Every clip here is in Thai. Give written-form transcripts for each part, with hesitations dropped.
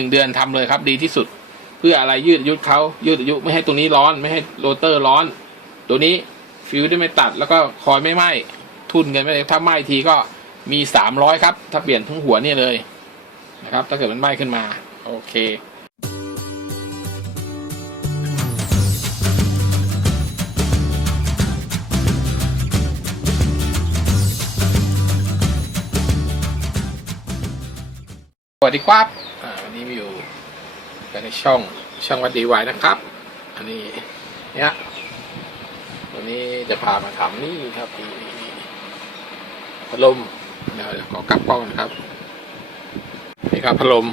1 เดือนทำเลยครับดีที่สุดเพื่ออะไรยืดอายุเขายืดอายุไม่ให้ตรงนี้ร้อนไม่ให้โรเตอร์ร้อนตัวนี้ฟิวได้ไม่ตัดแล้วก็คอยไม่ไหม้ทุนกันไม่ได้ถ้าไหม้ทีก็มี300ครับถ้าเปลี่ยนทั้งหัวนี่เลยนะครับถ้าเกิดมันไหม้ขึ้นมาโอเคสวัสดีครับวันนี้มาอยู่กันในช่องวัดดีไว้นะครับอันนี้เนี่ยวันนี้จะพามาทำนี่ครับพัดลมเดี๋ยวขอกลับกล้องนะครับนี่ครับพัดลม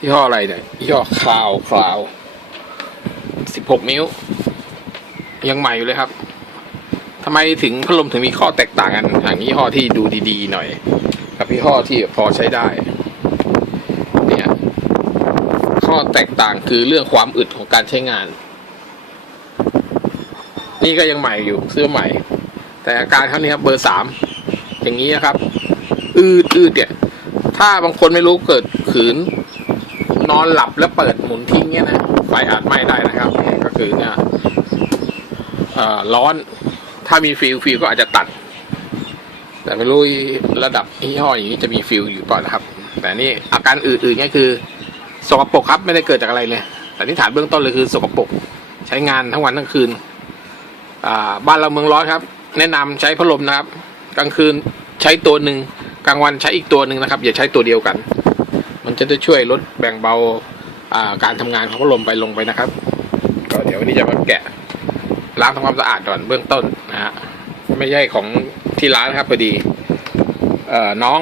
ยี่ห้ออะไรเนี่ยยี่ห้อคลาว16 นิ้วยังใหม่อยู่เลยครับทำไมถึงพัดลมถึงมีข้อแตกต่างกันทางยี่ห้อที่ดูดีๆหน่อยกับยี่ห้อที่พอใช้ได้เนี่ยข้อแตกต่างคือเรื่องความอึดของการใช้งานนี่ก็ยังใหม่อยู่ซื้อใหม่แต่อาการครั้งนี้ครับเบอร์ 3อย่างนี้นะครับอืดเนี่ยถ้าบางคนไม่รู้เกิดขืนนอนหลับแล้วเปิดหมุนทิ้งเนี่ยนะไฟอาจไหม้ได้นะครับก็คือเนี่ยร้อนถ้ามีฟิลก็อาจจะตัดแต่ไม่รู้ระดับยี่ห้ออย่างนี้จะมีฟิลอยู่เปล่านะครับแต่นี่อาการอื่นๆเนี่ยคือสกปรกครับไม่ได้เกิดจากอะไรเลยแต่ที่ฐานเบื้องต้นเลยคือสกปรกใช้งานทั้งวันทั้งคืนบ้านเราเมืองร้อนครับแนะนำใช้พัดลมนะครับกลางคืนใช้ตัวหนึ่งกลางวันใช้อีกตัวหนึ่งนะครับอย่าใช้ตัวเดียวกันมันจะได้ช่วยลดแบ่งเบาการทำงานของพัดลมลงไปนะครับก็เดี๋ยววันนี้จะมาแกะล้างทำความสะอาดก่อนเบื้องต้นนะฮะไม่ใช่ของที่ร้านครับพอดีน้อง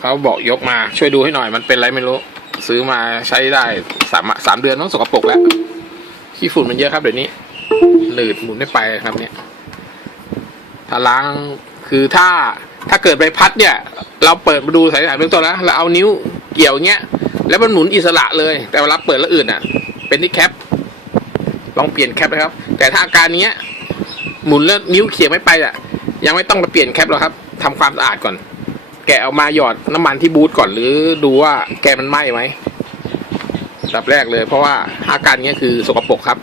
เขาบอกยกมาช่วยดูให้หน่อยมันเป็นอะไรไม่รู้ซื้อมาใช้ได้3 เดือนต้องสกปรกแล้วขี้ฝุ่นมันเยอะครับเดี๋ยวนี้หนืดหมุนไม่ไปครับเนี่ยถ้าล้างคือถ้าเกิดใบพัดเนี่ยเราเปิดมาดูสายเบื้องต้นแล้วเราเอานิ้วเกี่ยวเงี้ยแล้วมันหมุนอิสระเลยแต่เวลาเปิดแล้วอื่นเป็นที่แคปลองเปลี่ยนแคปนะครับแต่ถ้าอาการนี้หมุนแล้วนิ้วเขี่ยไม่ไปยังไม่ต้องมาเปลี่ยนแคปหรอกครับทำความสะอาดก่อนแกะออกมาหยอดน้ำมันที่บูทก่อนหรือดูว่าแกมันไหม้ไหมดับแรกเลยเพราะว่าอาการนี้คือสกปรกครับ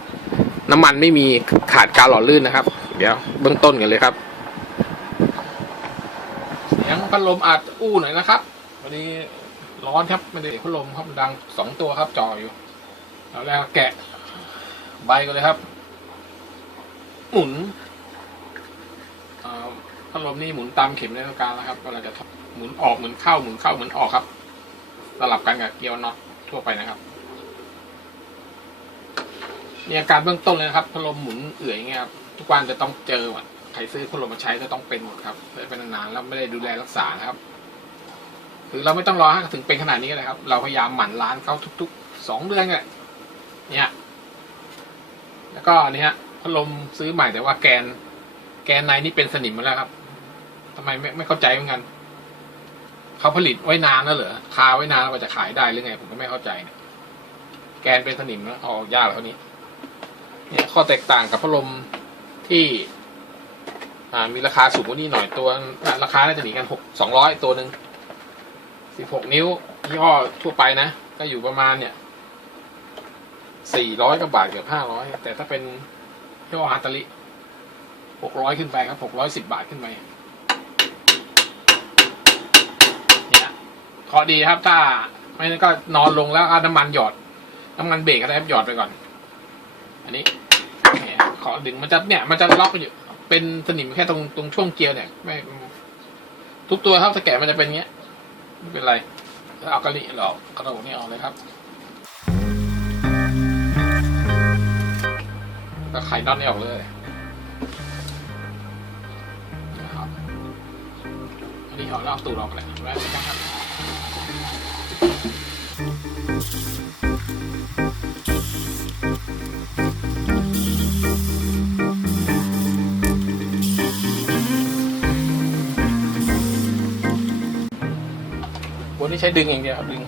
น้ำมันไม่มีขาดการหล่อลื่นนะครับเดี๋ยวเบื้องต้นกันเลยครับเสียงพัดลมอาจอู้หน่อยนะครับวันนี้ร้อนครับไม่ได้พัดลมครับดัง2 ตัวครับจ่ออยู่แล้วแกะใบกันเลยครับหมุนพัดลมนี่หมุนตามเข็มนาฬิกาแล้วครับเวลาจะหมุนออกหมุนเข้าหมุนเข้าหมุนออกครับสลับกันกับเกียร์น็อตทั่วไปนะครับมีอาการเบื้องต้นเลยนะครับพัดลมหมุนเอื่อยอย่างเงี้ยครับทุกวันจะต้องเจอหมดใครซื้อพัดลมมาใช้จะต้องเป็นหมดครับเป็นนานๆแล้วไม่ได้ดูแลรักษานะครับคือเราไม่ต้องรอให้ถึงเป็นขนาดนี้เลยครับเราพยายามหมั่นล้างเขาทุกๆ2 เดือนเนี่ยแล้วก็นี่ฮะพัดลมซื้อใหม่แต่ว่าแกนในนี่เป็นสนิมมาแล้วครับทำไมไม่เข้าใจเหมือนกันเขาผลิตไว้นานแล้วเหรอคาไว้นานแล้วจะขายได้หรือไงผมก็ไม่เข้าใจเนี่ยแกนเป็นสนิมแล้วเอาออกยากแล้วนี้เนี่ยข้อแตกต่างกับพัดลมที่มีราคาสูงกว่านี้หน่อยตัวราคาน่าจะหนีกัน200ตัวหนึ่ง16 นิ้วยี่ห้อทั่วไปนะก็อยู่ประมาณเนี่ย400 กว่าบาทเกือบ500แต่ถ้าเป็นยี่ห้อฮาตาลิ600ขึ้นไปครับ610 บาทขึ้นไปเนี่ยข้อดีครับถ้าไม่นั้นก็นอนลงแล้วเอาน้ำมันหยอดน้ำมันเบรกอะไรครับหยอดไปก่อนอันนี้ขอดึงมันจะล็อกอยู่เป็นสนิมแค่ตรงช่วงเกลียวเนี่ยไม่ทุกตัวครับถ้าแกะมันจะเป็นเงี้ยไม่เป็นไรเอากระดิ่งหรอกกระโดดนี่ออกเลยครับก็ไขน็อตนี่ออกเลยนะครับอันนี้ออกแล้วเอาตูดออกเลยแวะไปครับวันนี้ใช้ดึงอย่างเดียวครับดึง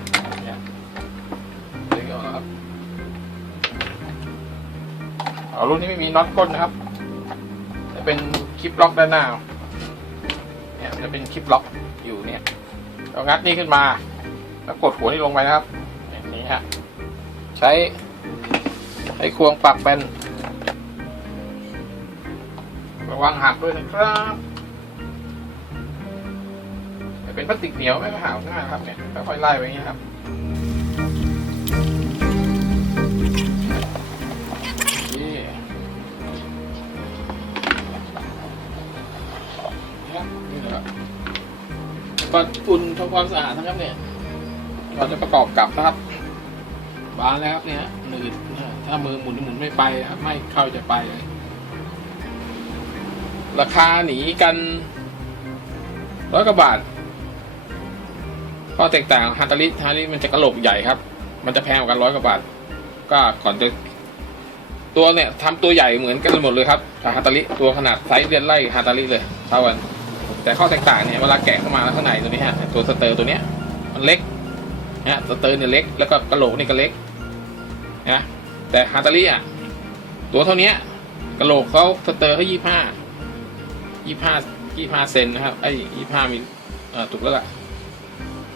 เนี่ยดึงออกแล้วครับรุ่นนี้ไม่มีน็อตก้นนะครับจะเป็นคลิปล็อกด้านหน้าเนี่ยจะเป็นคลิปล็อกอยู่เนี่ยเรางัดนี่ขึ้นมาแล้วกดหัวนี่ลงไปนะครับ นี่ฮะใช้ไขควงปรับเป็นระวังหักด้วยนะครับเป็นพลาสติกเหนียวไม่ก็ห่าวง่ายครับเนี่ยค่อยๆไล่ไปอย่างนี้ครับนี่นะครับก็อุ่นทำความสะอาดนะครับเนี่ยเราจะประกอบกับนะครับบานแล้วเนี่ยหนืดถ้ามือหมุนไม่ไปครับไม่เข้าจะไปเลยราคาหนีกัน100 กว่าบาทข้อแตกต่างฮาร์ริมันจะกระโหลกใหญ่ครับมันจะแพงกว่ากัน100 กว่าบาทก็ก่อนจะตัวเนี่ยทำตัวใหญ่เหมือนกันหมดเลยครับฮาร์ริตัวขนาดไซส์เลียนไล่ฮาร์ริเลยเท่ากันแต่ข้อแตกต่างเนี่ยเวลาแกะเข้ามาข้างในตัวนี้ฮะตัวสเตอร์ตัวเนี้ยมันเล็กนะสเตอร์เนี่ยเล็กแล้วก็กระโหลกนี่ก็เล็กนะแต่ฮาร์ริตัวเท่านี้กระโหลกเขาสเตอร์เขา25เซนนะครับไอ้25มิลถูกแล้วล่ะ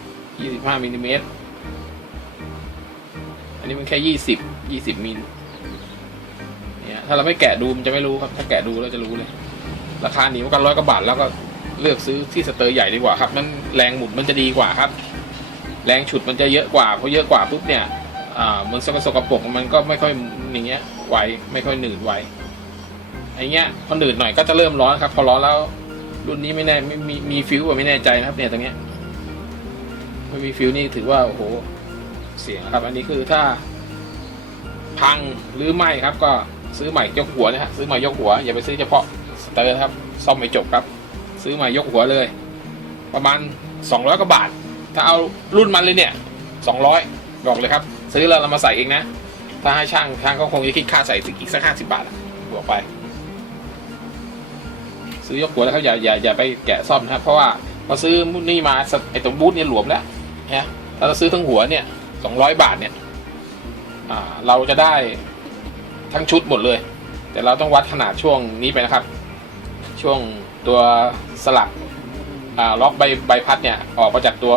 25 มิลลิเมตรอันนี้มันแค่20 มิลเนี่ยถ้าเราไม่แกะดูมันจะไม่รู้ครับถ้าแกะดูเราจะรู้เลยราคาหนีกัน100 กว่าบาทแล้วก็เลือกซื้อที่สเตอร์ใหญ่ดีกว่าครับมันแรงหมุนมันจะดีกว่าครับแรงฉุดมันจะเยอะกว่าเพราะเยอะกว่าปุ๊บเนี่ยมันสกปรกมันก็ไม่ค่อยอย่างเงี้ยไวไม่ค่อยหนืดไวไอ้เงี้ยพอหนืดหน่อยก็จะเริ่มร้อนครับพอร้อนแล้วรุ่นนี้ไม่แน่ไม่มีฟิวไม่แน่ใจนะครับเนี่ยตรงเนี้ยไม่มีฟิวนี่ถือว่าโอ้โหเสียงครับอันนี้คือถ้าพังหรือไม่ครับก็ซื้อใหม่ยกหัวนะฮะซื้อใหม่ยกหัวอย่าไปซื้อเฉพาะสเตอร์ครับซ่อมไม่จบครับซื้อใหม่ยกหัวเลยประมาณ200 กว่าบาทถ้าเอารุ่นมันเลยเนี่ย200บอกเลยครับซื้อแล้วเรามาใส่เองนะถ้าให้ช่างก็คงจะคิดค่าใส่อีกสัก50 บาทบวกไปซื้อยกหัวแล้วครับอย่าไปแกะซ่อมนะครับเพราะว่าพอซื้อมุ้นี่มาไอตัวบูทเนี่ยหลวมแล้วนะถ้าเราซื้อทั้งหัวเนี่ย200 บาทเนี่ยเราจะได้ทั้งชุดหมดเลยแต่เราต้องวัดขนาดช่วงนี้ไปนะครับช่วงตัวสลักล็อกใบพัดเนี่ยออกมาจากตัว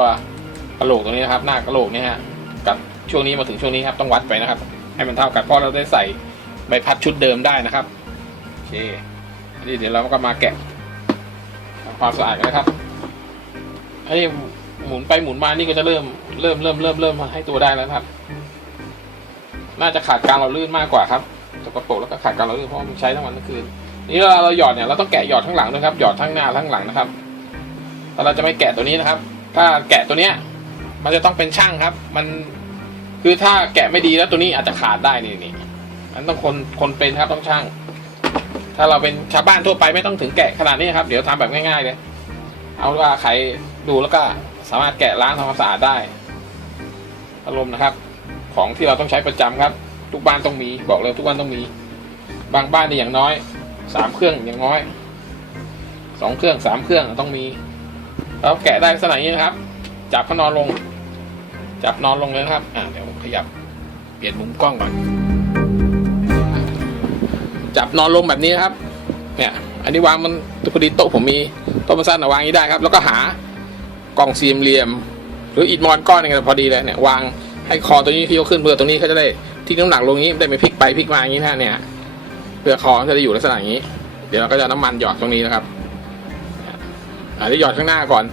กระโหลกตรงนี้นะครับหน้ากระโหลกเนี่ยฮะกับช่วงนี้มาถึงช่วงนี้ครับต้องวัดไปนะครับให้มันเท่ากันเพราะเราได้ใส่ใบพัดชุดเดิมได้นะครับโอเคนี่เดี๋ยวเราก็มาแกะความสะอาดกันนะครับไอ้หมุนไปหมุนมานี่ก็จะเริ่มมาให้ตัวได้แล้วครับน่าจะขาดการหล่อลื่นมากกว่าครับสกปรกแล้วก็ขาดการหล่อลื่นเพราะมันใช้ทั้งวันทั้งคืนนี่เราหยอดเนี่ยเราต้องแกะหยอดทั้งหลังด้วยครับหยอดทั้งหน้าทั้งหลังนะครับถ้าเราจะไม่แกะตัวนี้นะครับถ้าแกะตัวเนี้ยมันจะต้องเป็นช่างครับมันคือถ้าแกะไม่ดีแล้วตัวนี้อาจจะขาดได้นี่มันต้องคนเป็นครับต้องช่างถ้าเราเป็นชาวบ้านทั่วไปไม่ต้องถึงแกะขนาดนี้ครับเดี๋ยวทำแบบง่ายๆเลยเอาว่าใครดูแล้วก็สามารถแกะล้างทำความสะอาดได้อารมณ์นะครับของที่เราต้องใช้ประจำครับทุกบ้านต้องมีบอกเลยทุกบ้านต้องมีบางบ้านนี่อย่างน้อย3 เครื่องอย่างน้อย2 เครื่อง3 เครื่องต้องมีแล้วแกะได้ลักษณะนี้นะครับจับเขานอนลงจับนอนลงเลยครับเดี๋ยวผมขยับเปลี่ยนมุมกล้องก่อนจับนอนลงแบบนี้ครับเนี่ยอันนี้วางมันพอดีโต๊ะผมมีโต๊ะมันสั้นวางนี้ได้ครับแล้วก็หากล่องสี่เหลี่ยมหรืออิฐมอนก้อนนึงพอดีเลยเนี่ยวางให้คอตัวนี้ยกขึ้นเพื่อตรงนี้เขาจะได้ทิ้งน้ำหนักลงนี้ได้ไม่พลิกไปพลิกมาอย่างนี้นะเนี่ยเพื่อคอจะได้อยู่ลักษณะอย่างนี้เดี๋ยวเราก็จะน้ำมันหยอดตรงนี้นะครับเดี๋ยวหยอดข้างหน้าก่อน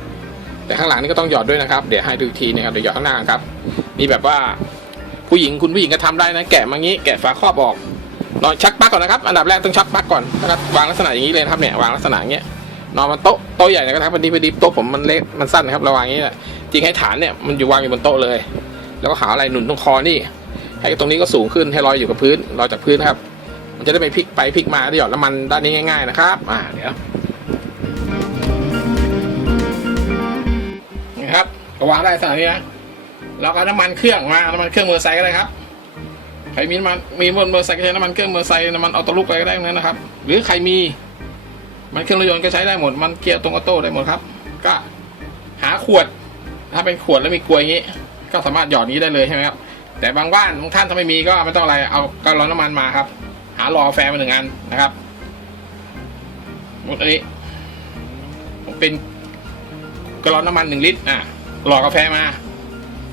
แต่ข้างหลังนี่ก็ต้องหยอดด้วยนะครับเดี๋ยวให้ดูทีนะครับเดี๋ยวหยอดข้างหน้าครับนี่แบบว่าคุณผู้หญิงก็ทำได้นะแกะมางี้แกะฝาครอบออกนอนชักปลั๊กก่อนนะครับอันดับแรกต้องชักปลั๊กก่อนนะครับวางลักษณะอย่างนี้เลยครับเนี่ยวางลักษณะอย่างเงี้ยนอนบนโต๊ะใหญ่นะครับพอดีโต๊ะผมมันเล็กมันสั้นนะครับระวังอย่างนี้แหละจริงให้ฐานเนี่ยมันอยู่วางอยู่บนโต๊ะเลยแล้วก็หาอะไรหนุนตรงคอนี่ให้ตรงนี้ก็สูงขึ้นให้ลอยอยู่กับพื้นลอยจากพื้นครับมันจะได้ไม่พลิกไปพลิกมาได้หยอดน้ำมันด้านนี้ง่ายๆนะครับเดี๋ยวนี่ครับก็วางได้ลักษณะนี้นะเราก็น้ำมันเครื่องมาน้ำมันเครื่องเมอร์ไซค์ก็ได้ครับใครมีน้ำมันมีบนเมอร์ไซค์ก็ใช้น้ำมันเครื่องเมอร์ไซค์น้ำมันออโต้ลูกอะไรก็ได้นะครับหรือใครมีมันเครื่องรถยนต์ก็ใช้ได้หมดมันเกียร์ตรงออโต้ได้หมดครับก็หาขวดถ้าเป็นขวดแล้วมีกลวยอย่างนี้ก็สามารถหยอดนี้ได้เลยใช่ไหมครับแต่บางบ้านบางท่านถ้าไม่มีก็ไม่ต้องอะไรเอากาลอนน้ำมันมาครับหาหลอดกาแฟมา1 อันนะครับหมดอันนี้ผมเป็นกาลอนน้ำมัน1 ลิตรหลอดกาแฟมา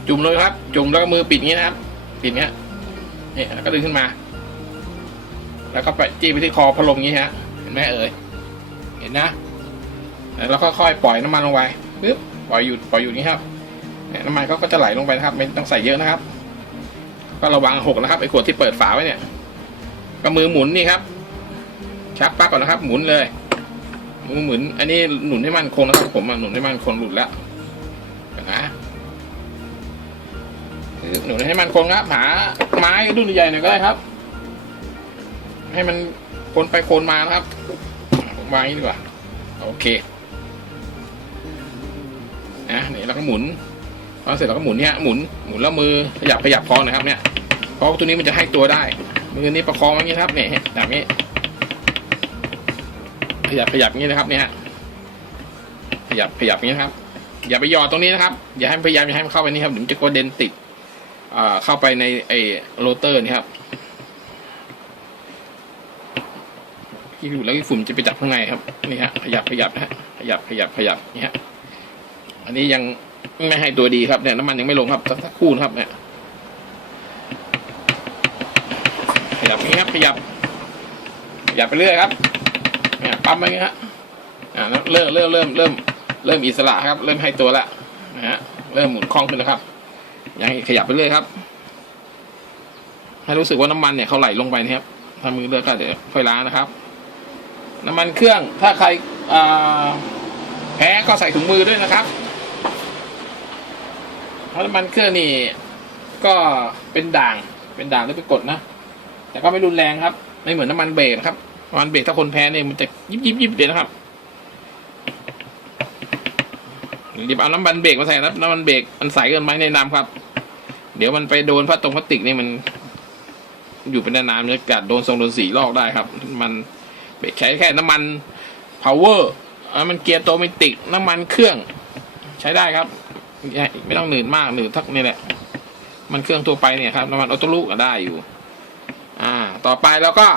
จุ่มเลยครับ จุ่มแล้วก็มือปิดงี้นะครับปิดเงี้ยนี่แล้วก็ดึงขึ้นมา แล้วก็ไปจี้ไปที่คอพัดลมงี้ฮะเห็นไหมเอ่ยเห็นนะแล้วก็ค่อยปล่อยน้ำมันลงไปปึ๊บปล่อยหยุดนี้ครับเนี่ยน้ำมันก็จะไหลลงไปนะครับไม่ต้องใส่เยอะนะครับก็ระวังหกนะครับไอ้ขวดที่เปิดฝาไว้เนี่ยก็มือหมุนนี่ครับชักปลั๊กก่อนนะครับหมุนเลยมือหมุนอันนี้หนุนให้มันคงนะครับผมหนุนให้มันคงหลุดแล้วนะหนุนให้มันคงครับหาไม้รุ่นใหญ่หน่อยก็ได้ครับให้มันคนไปคนมานะครับผมวางนี้ดีกว่าโอเคนะนี่เราก็หมุนพอเสร็จเราก็หมุนเนี่ยหมุนแล้วมือขยับคอหน่อยครับเนี่ยเพราะตัวนี้มันจะให้ตัวได้มือนี้ประคองอย่างนี้ครับเนี่ยแบบนี้ขยับอย่างนี้นะครับเนี่ยขยับอย่างนี้ครับอย่าไปหยอดตรงนี้นะครับอย่าให้พยายามอย่าให้มันเข้าไปนี่ครับเดี๋ยวมันจะกระเด็นติดเข้าไปในไอ้โรเตอร์นี่ครับที่อยู่แล้วที่ฝุ่นจะไปจับข้างในครับนี่ฮะขยับนะฮะขยับนี่ฮะอันนี้ยังไม่ให้ตัวดีครับเนี่ยน้ำมันยังไม่ลงครับสักครู่นะครับเนี่ยขยับนี้ครับขยับไปเรื่อยครับเนี่ยปั๊มไปงี้ฮะเริ่มอิสระครับเริ่มให้ตัวละนะฮะเริ่มหมุนคล่องขึ้นแล้วครับยังขยับไปเรื่อยครับให้รู้สึกว่าน้ำมันเนี่ยเขาไหลลงไปนะครับถ้ามือเลือกก็เดี๋ยวค่อยล้างนะครับน้ำมันเครื่องถ้าใครแพ้ก็ใส่ถุงมือด้วยนะครับเพราะน้ำมันเครื่องนี่ก็เป็นด่างหรือเป็นกรดนะแต่ก็ไม่รุนแรงครับไม่เหมือนน้ำมันเบรกครับน้ำมันเบรกถ้าคนแพ้เนี่ยมันจะยิบเลยนะครับหยิบเอาน้ำมันเบรกมาใส่น้ำมันเบรกมันใสเกินไปแนะนำครับเดี๋ยวมันไปโดนพลาสติกนี่มันอยู่เป็นนานๆเนื้อกัดโดนสีลอกได้ครับมันใช้แค่น้ำมัน power มันเกียร์โตเมติกน้ำมันเครื่องใช้ได้ครับไม่ต้องหนืดมากหนืดทักนี่แหละมันเครื่องทั่วไปเนี่ยครับน้ำมันออโต้ลูกก็ได้อยู่ต่อไปเราก็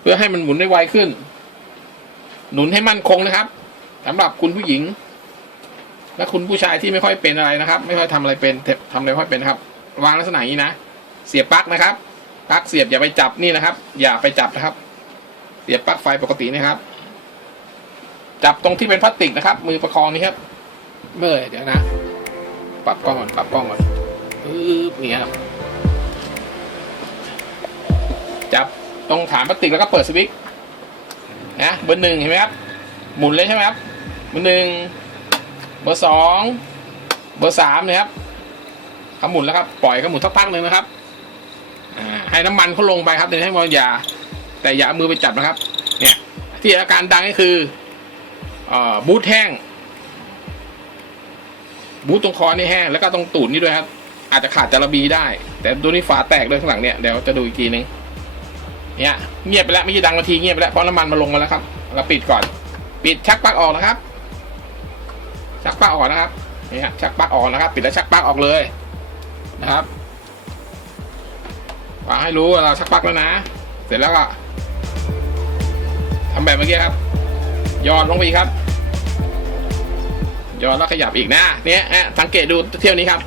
เพื่อให้มันหมุนได้ไวขึ้นหนุนให้มั่นคงนะครับสำหรับคุณผู้หญิงและคุณผู้ชายที่ไม่ค่อยเป็นอะไรนะครับไม่ค่อยทำอะไรไม่ค่อยเป็นครับวางลักษณะนี้นะเสียบปลั๊กนะครับปลั๊กเสียบอย่าไปจับนี่นะครับอย่าไปจับนะครับเสียบปลั๊กไฟปกตินะครับจับตรงที่เป็นพลาสติกนะครับมือประคองนี่ครับเดี๋ยวนะปรับกล้องก่อนนี่ครับจับตรงฐานพลาสติกแล้วก็เปิดสวิตช์นะเบอร์ 1เห็นไหมครับหมุนเลยใช่ไหมครับเบอร์ 1เบอร์ 2เบอร์ 3นะครับเขาหมุนแล้วครับปล่อยเขาหมุนสักพักหนึ่งนะครับให้น้ำมันเขาลงไปครับให้มันอย่าเอามือไปจับนะครับเนี่ยที่อาการดังก็คือบูทแห้งบูทตรงคอนี่แห้งแล้วก็ตรงตูดนี่ด้วยครับอาจจะขาดจาระบีได้แต่ตัวนี้ฝาแตกด้วยข้างหลังเนี่ยเดี๋ยวจะดูอีกทีนึงเนี่ยเงียบไปแล้วไม่ใช่ดังนาทีเงียบไปแล้วเพราะน้ำมันมาลงมาแล้วครับเราปิดก่อนปิดชักปลั๊กออกนะครับชักปลั๊กออกนะครับนี่ฮะชักปลั๊กออกนะครับปิดแล้วชักปลั๊กออกเลยนะครับวางให้รู้ว่าเราชักปลั๊กแล้วนะเสร็จแล้วก็ทำแบบเมื่อกี้ครับหยอดลงไปอีกครับหยอดแล้วขยับอีกนะเนี่ยสังเกตดูเที่ยวนี้ครับ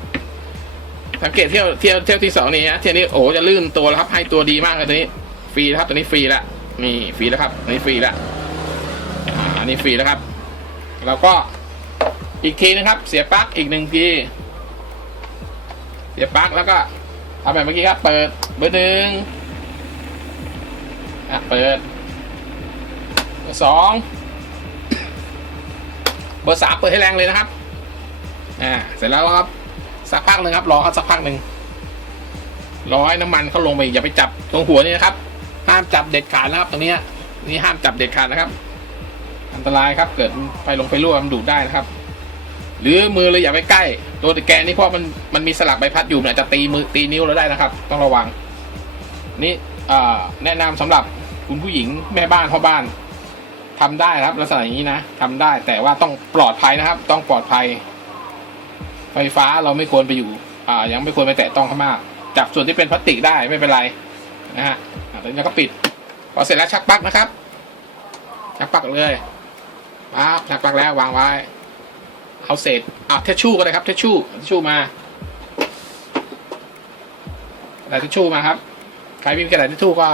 สังเกตเที่ยวที่2นี่ฮะเที่ยวนี้โอ้จะลื่นตัวแล้วครับให้ตัวดีมากเลยตัวนี้ฟรีครับตัวนี้ฟรีแล้วนี่ฟรีแล้วครับอันนี้ฟรีแล้วอันนี้ฟรีแล้วครับแล้วก็อีกทีนะครับเสียบปลั๊กอีก1ทีเสียบปลั๊กแล้วก็ทำแบบเมื่อกี้ครับเปิดเบอร์ 1เปิดเบอร์ 2เบอร์ 3เปิดให้แรงเลยนะครับเสร็จแล้วครับสักพักหนึ่งครับรอเขาสักพักหนึ่งรอให้น้ำมันเขาลงไปอย่าไปจับตรงหัวนี่นะครับห้ามจับเด็ดขาดนะครับตรงนี้นี่ห้ามจับเด็ดขาดนะครับอันตรายครับเกิดไฟรั่วมันดูดได้นะครับหรือมือเลยอย่าไปใกล้ตัวตะแกรงนี่เพราะมันมีสลักใบพัดอยู่อาจจะตีนิ้วเราได้นะครับต้องระวังนี่แนะนำสำหรับคุณผู้หญิงแม่บ้านพ่อบ้านทำได้ครับลักษณะอย่างนี้นะทำได้แต่ว่าต้องปลอดภัยนะครับต้องปลอดภัยไฟฟ้าเราไม่ควรไปอยู่ยังไม่ควรไปแตะต้องเขามากจับส่วนที่เป็นพลาสติกได้ไม่เป็นไรนะฮะตอนนี้ก็ปิดพอเสร็จแล้วชักปลั๊กนะครับชักปลั๊กเลยชักปลั๊กแล้ววางไว้ เอาเศษเทชชู่ก็ได้ครับเทชชู่มากระดาษทิชชู่มาครับใครมีกระดาษทิชชู่ก็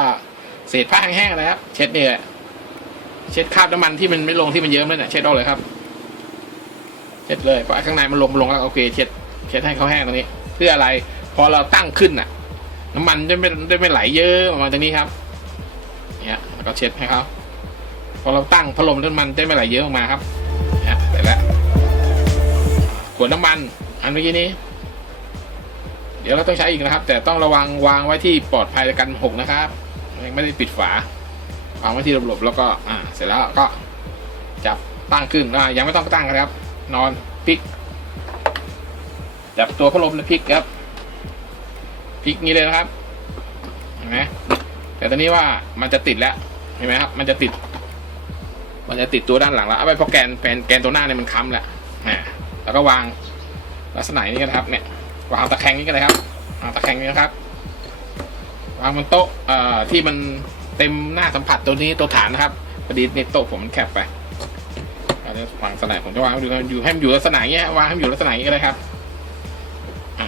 เศษผ้าแห้งๆเลยครับเช็ดเนี่ยเช็ดคราบน้ำมันที่มันไม่ลงที่มันเยิ้มนั่นแหละเช็ดออกเลยครับเช็ดเลยเพราะข้างในมันลงแล้วโอเคเช็ดให้เขาแห้งตรงนี้เพื่ออะไรพอเราตั้งขึ้นน่ะน้ำมันจะไม่ไหลเยอะออกมาตรงนี้ครับเนี่ยแล้วก็เช็ดให้เขาพอเราตั้งพัดลมน้ำมันจะไม่ไหลเยอะออกมาครับเนี่ยเสร็จแล้วขวดน้ำมันอันเมื่อกี้นี้เดี๋ยวเราต้องใช้อีกนะครับแต่ต้องระวังวางไว้ที่ปลอดภัยกันหกนะครับยังไม่ได้ปิดฝาวางไว้ที่หลบๆแล้วก็เสร็จแล้วก็จับตั้งขึ้นยังไม่ต้องตั้งครับนอนพลิกจับตัวพัดลมแล้วพลิกครับพลิกนี้เลยนะครับเห็นไหมแต่ตอนนี้ว่ามันจะติดแล้วเห็นไหมครับมันจะติดตัวด้านหลังแล้วเอาไปเพราะแกนตัวหน้าเนี่ยมันค้ำแหละแล้วก็วางลักษณะนี้กันครับเนี่ยวางตะแคงนี้กันเลยครับตะแคงนี้นะครับวางบนโต๊ะที่มันเต็มหน้าสัมผัสตัวนี้ตัวฐานนะครับพอดีในโต๊ะผมมันแคบไปวางลักษณะผมจะวางอยู่ให้มันอยู่ลักษณะเงี้ยวางให้มันอยู่ลักษณะนี้ก็ได้ครับ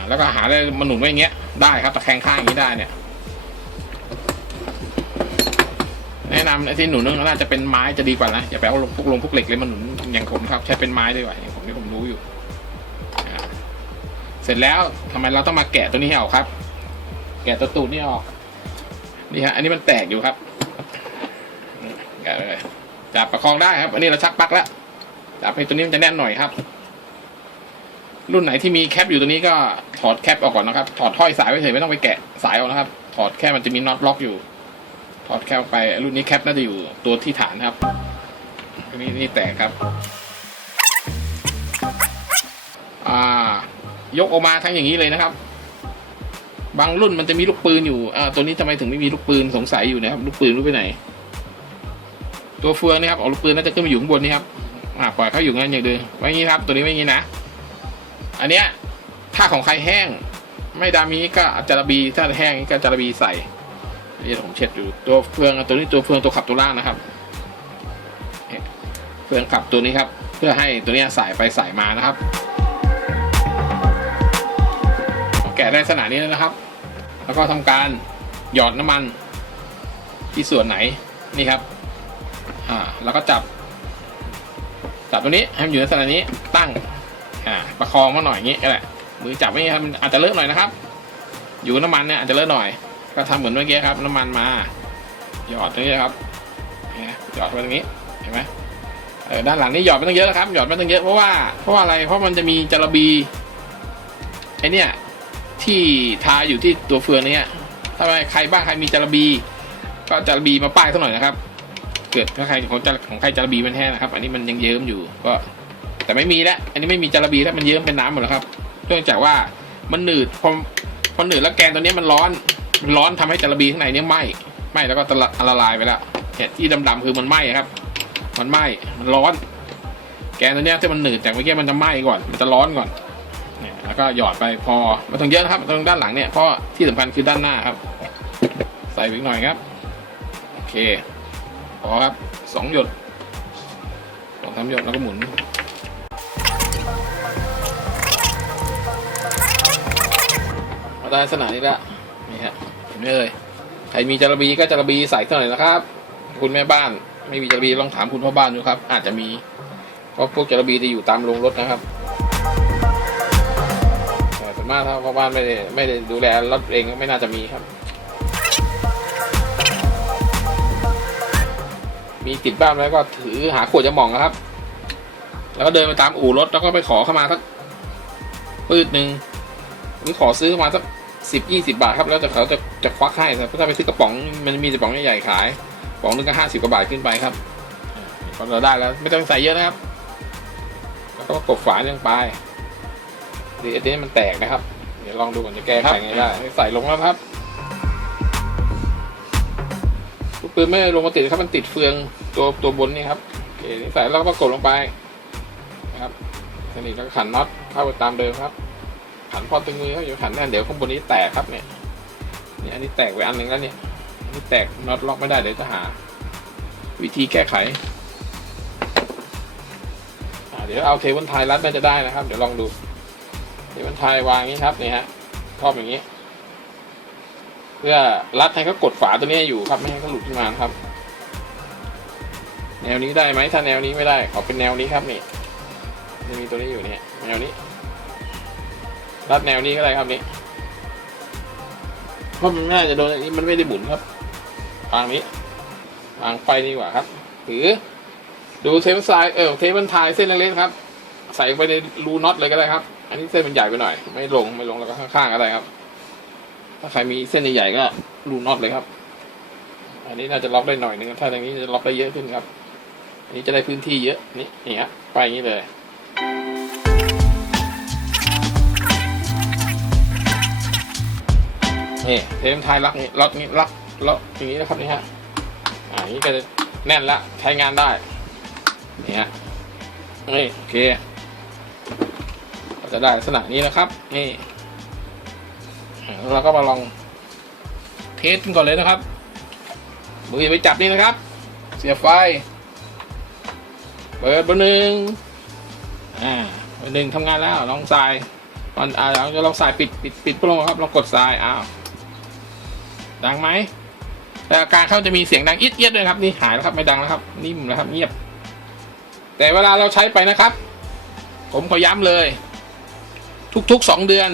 แล้วก็หาอะไรมาหนุนไว้อย่างเงี้ยได้ครับตะแคงข้างอย่างนี้ได้เนี่ยแนะนำที่หนุนน่าจะเป็นไม้จะดีกว่านะอย่าไปเอาพวกเหล็กเลยมาหนุนอย่างผมครับใช้เป็นไม้ดีกว่าอย่างผมที่ผมรู้อยู่เสร็จแล้วทำไมเราต้องมาแกะตัวนี้ให้ออกครับแกะตัวตูดนี่ออกนี่ฮะอันนี้มันแตกอยู่ครับแกะเลยจับประคองได้ครับอันนี้เราชักปลั๊กแล้วจับให้ตัวนี้มันจะแน่นหน่อยครับรุ่นไหนที่มีแคปอยู่ตัวนี้ก็ถอดแคปออกก่อนนะครับถอดห้อยสายไว้เฉยไม่ต้องไปแกะสายออกนะครับถอดแค่มันจะมีน็อตล็อกอยู่ถอดแคปไปรุ่นนี้แคปน่าจะอยู่ตัวที่ฐานครับนี่แตกครับยกออกมาทั้งอย่างนี้เลยนะครับบางรุ่นมันจะมีลูกปืนอยู่ตัวนี้ทำไมถึงไม่มีลูกปืนสงสัยอยู่นะครับลูกปืนรู้ไปไหนตัวเฟืองนี่ครับลูกปืนน่าจะขึ้นมาอยู่ข้างบนนี่ครับปล่อยเขาอยู่งั้นอย่างเดิมไว้งี้ครับตัวนี้ไม่งี้นะอันเนี้ยถ้าของใครแห้งไม่ดามีก็จาระบีถ้าแห้งก็จาระบีใส่นี่ผมเช็ดอยู่ตัวเฟืองตัวนี้ตัวเฟืองตัวขับตัวล่างนะครับเฟืองขับตัวนี้ครับเพื่อให้ตัวนี้สายไปสายมานะครับแกะได้ลักษณะนี้แล้วนะครับแล้วก็ทำการหยอดน้ำมันที่ส่วนไหนนี่ครับแล้วก็จับตัวนี้ให้มันอยู่ในลักษณะนี้ตั้งประคองมาหน่อยอย่างนี้แหละมือจับไม่ครับมันอาจจะเลอะหน่อยนะครับอยู่น้ำมันเนี่ยอาจจะเลอะหน่อยก็ทำเหมือนเมื่อกี้ครับน้ำมันมาหยอดตรงนี้ครับหยอดไปตรงนี้เห็นไหมด้านหลังนี่หยอดไม่ต้องเยอะนะครับหยอดไม่ต้องเยอะเพราะว่าอะไรเพราะมันจะมีจาระบีไอเนี่ยที่ทาอยู่ที่ตัวเฟืองนี้ถ้าใครบ้างใครมีจาระบีก็จาระบีมาป้ายสักหน่อยนะครับเกิดถ้าใครของใครจาระบีมันแห้งนะครับอันนี้มันยังเยิ้มอยู่ก็แต่ไม่มีแล้วอันนี้ไม่มีจาระบีแล้วมันเยิ้มเป็นน้ำหมดแล้วครับเนื่องจากว่ามันหนืดพอหนืดแล้วแกนตัวนี้มันร้อนทำให้จาระบีข้างในนี้ไหม้แล้วก็ละลายไปแล้วเนี่ยที่ดำๆคือมันไหม้ครับมันไหม้มันร้อนแกนตัวนี้ที่มันหนืดจากเมื่อกี้มันจะไหม้ก่อนมันจะร้อนก่อนเนี่ยแล้วก็หยอดไปพอไม่ต้องเยอะนะครับตรงด้านหลังเนี่ยเพราะที่สำคัญคือด้านหน้าครับใส่อีกหน่อยครับโอเคพอครับ2 หยด 2-3 หยดแล้วก็หมุนได้ลักษณะนี้แล้วนี่ฮะเห็นไหมเลยใครมีจาระบีก็จาระบีใส่เท่าไหร่นะครับคุณแม่บ้านไม่มีจาระบีลองถามคุณพ่อบ้านดูครับอาจจะมีเพราะพวกจาระบีจะอยู่ตามโรงรถนะครับแต่ส่วนมากถ้าพ่อบ้านไม่ได้ดูแลรถเองไม่น่าจะมีครับมีติดบ้านแล้วก็ถือหาขวดจะหม่องนะครับแล้วก็เดินไปตามอู่รถแล้วก็ไปขอเข้ามาสักปืดหนึ่งหรือขอซื้อมาสัก10-20 บาทครับแล้วแต่เขาจะควักให้แต่ถ้าไปซื้อกระป๋องมันมีกระป๋องใหญ่ๆขายกระป๋องนึงก็50 กว่าบาทขึ้นไปครับพอเราได้แล้วไม่ต้องใส่เยอะนะครับแล้วก็กบฝาลงไปดีอันนี้มันแตกนะครับเดี๋ยวลองดูก่อนจะแก้ไขไงได้ใส่ลงแล้วครับลูกปืนไม่ลงมาติดครับมันติดเฟืองตัวบนนี่ครับโอเคใส่แล้วก็กดลงไปนะครับทีนี้ก็ขันน็อตเข้าไปตามเดิมครับขันพอตึงมือเขาอยู่ขันแน่นเดี๋ยวข้างบนนี้แตกครับเนี่ยอันนี้แตกไปอันหนึ่งแล้วเนี่ยอันนี้แตกน็อตล็อกไม่ได้เดี๋ยวจะหาวิธีแก้ไข ดี๋ยวเอาเทเบิลไทยรัดน่าจะได้นะครับเดี๋ยวลองดูเทเบิลไทยวางอย่างนี้ครับนี่ฮะครอบอย่างนี้เพื่อรัดให้เขากดฝาตัวนี้อยู่ครับไม่ให้เขาหลุดขึ้นมาครับแนวนี้ได้ไหมถ้าแนวนี้ไม่ได้ขอเป็นแนวนี้ครับนี่จะมีตัวนี้อยู่เนี่ยแนวนี้รัดแนวนี้ก็ได้ครับนี่เพราะมันน่าจะโดนอันนี้มันไม่ได้หมุนครับวางนี้วางไฟดีกว่าครับหรือดูเทเบิลไทยเทเบิลไทยเส้นเล็กๆครับใส่ไปในรูน็อตเลยก็ได้ครับอันนี้เส้นมันใหญ่ไปหน่อยไม่ลงแล้วก็ข้างๆก็ได้ครับถ้าใครมีเส้นใหญ่ๆก็รูน็อตเลยครับอันนี้น่าจะล็อกได้หน่อยนึงถ้าอย่างนี้จะล็อกได้เยอะขึ้นครับอันนี้จะได้พื้นที่เยอะนี่ฮะไปอย่างนี้เลยนี่เทเบิลไทยล็อกนี่ล็อกอย่างนี้นะครับนี่ฮะอันนี้ก็จะแน่นละใช้งานได้นี่ฮะนี่โอเคก็จะได้ลักษณะนี้นะครับนี่เราก็มาลองเทสกันก่อนเลยนะครับมือไปจับนี่นะครับเสียบไฟเปิดเบอร์หนึ่งเบอร์หนึ่งทำงานแล้วลองสายเราจะลองสายปิดพัดลมครับลองกดสายดังไหมแต่อาการเขาจะมีเสียงดังเอี๊ยดด้วยครับนี่หายแล้วครับไม่ดังแล้วครับนิ่มแล้วครับเงียบแต่เวลาเราใช้ไปนะครับผมขอย้ำเลยทุกๆ2 เดือน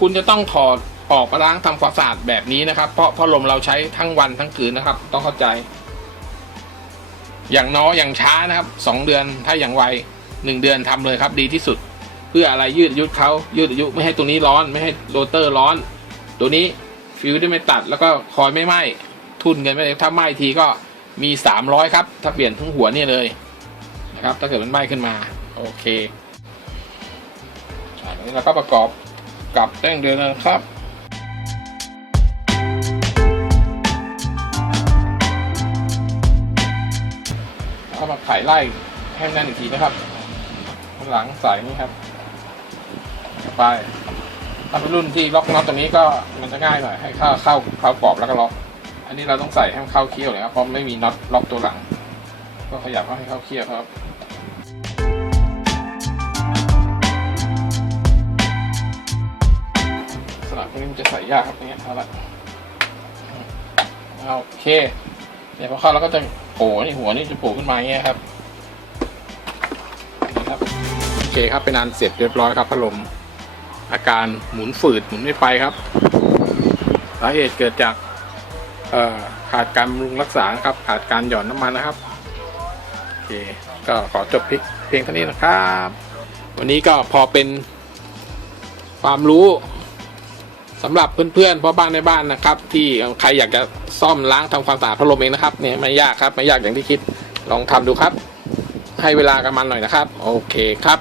คุณจะต้องถอดออกมาล้างทำความสะอาดแบบนี้นะครับเพราะพัดลมเราใช้ทั้งวันทั้งคืนนะครับต้องเข้าใจอย่างน้อยอย่างช้านะครับ2 เดือนถ้าอย่างไว1 เดือนทำเลยครับดีที่สุดเพื่ออะไรยืดอายุไม่ให้ตัวนี้ร้อนไม่ให้โรเตอร์ร้อนตัวนี้ฟิวได้ไม่ตัดแล้วก็คอยไม่ไหม้ทุนกันไม่ได้ถ้าไหม้ทีก็มี300ครับถ้าเปลี่ยนทั้งหัวนี่เลยนะครับถ้าเกิดมันไหม้ขึ้นมาโอเคอันนี้เราก็ประกอบกับแป้งเดือนนะครับเอามาไขไล่ให้แน่นอีกทีนะครับข้างหลังใส่นี่ครับไปถ้าเป็นรุ่นที่ล็อกน็อตตัวนี้ก็มันจะง่ายหน่อยให้เข้ากรอบแล้วก็ล็อกอันนี้เราต้องใส่ให้มันเข้าเขี้ยวเลยครับเพราะไม่มีน็อตล็อกตัวหลังก็ขยับให้เข้าเขี้ยวครับสลับพวกนี้มันจะใส่ยากครับอย่างเงี้ยเอาละโอเคเดี๋ยวพอเข้าแล้วก็จะโผล่นี่หัวนี่จะโผล่ขึ้นมาอย่างเงี้ยครับโอเคครับเป็นอันเสร็จเรียบร้อยครับพัดลมอาการหมุนฝืดหมุนไม่ไปครับสาเหตุเกิดจากขาดการบำรุงรักษาครับขาดการหย่อนน้ำมันนะครับโอเคก็ขอจบเพียงเท่านี้นะครับวันนี้ก็พอเป็นความรู้สำหรับเพื่อนๆพ่อบ้านในบ้านนะครับที่ใครอยากจะซ่อมล้างทำความสะอาดพัดลมเองนะครับเนี่ยไม่ยากครับไม่ยากอย่างที่คิดลองทำดูครับให้เวลากับมันหน่อยนะครับโอเคครับ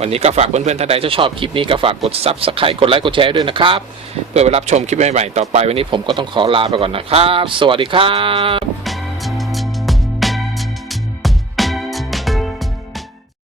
วันนี้ก็ฝากเพื่อนๆท่านใดที่ชอบคลิปนี้ก็ฝากกด Subscribe กดไลค์กดแชร์ด้วยนะครับเพื่อไปรับชมคลิปใหม่ๆต่อไปวันนี้ผมก็ต้องขอลาไปก่อนนะครับสวัสดีครับ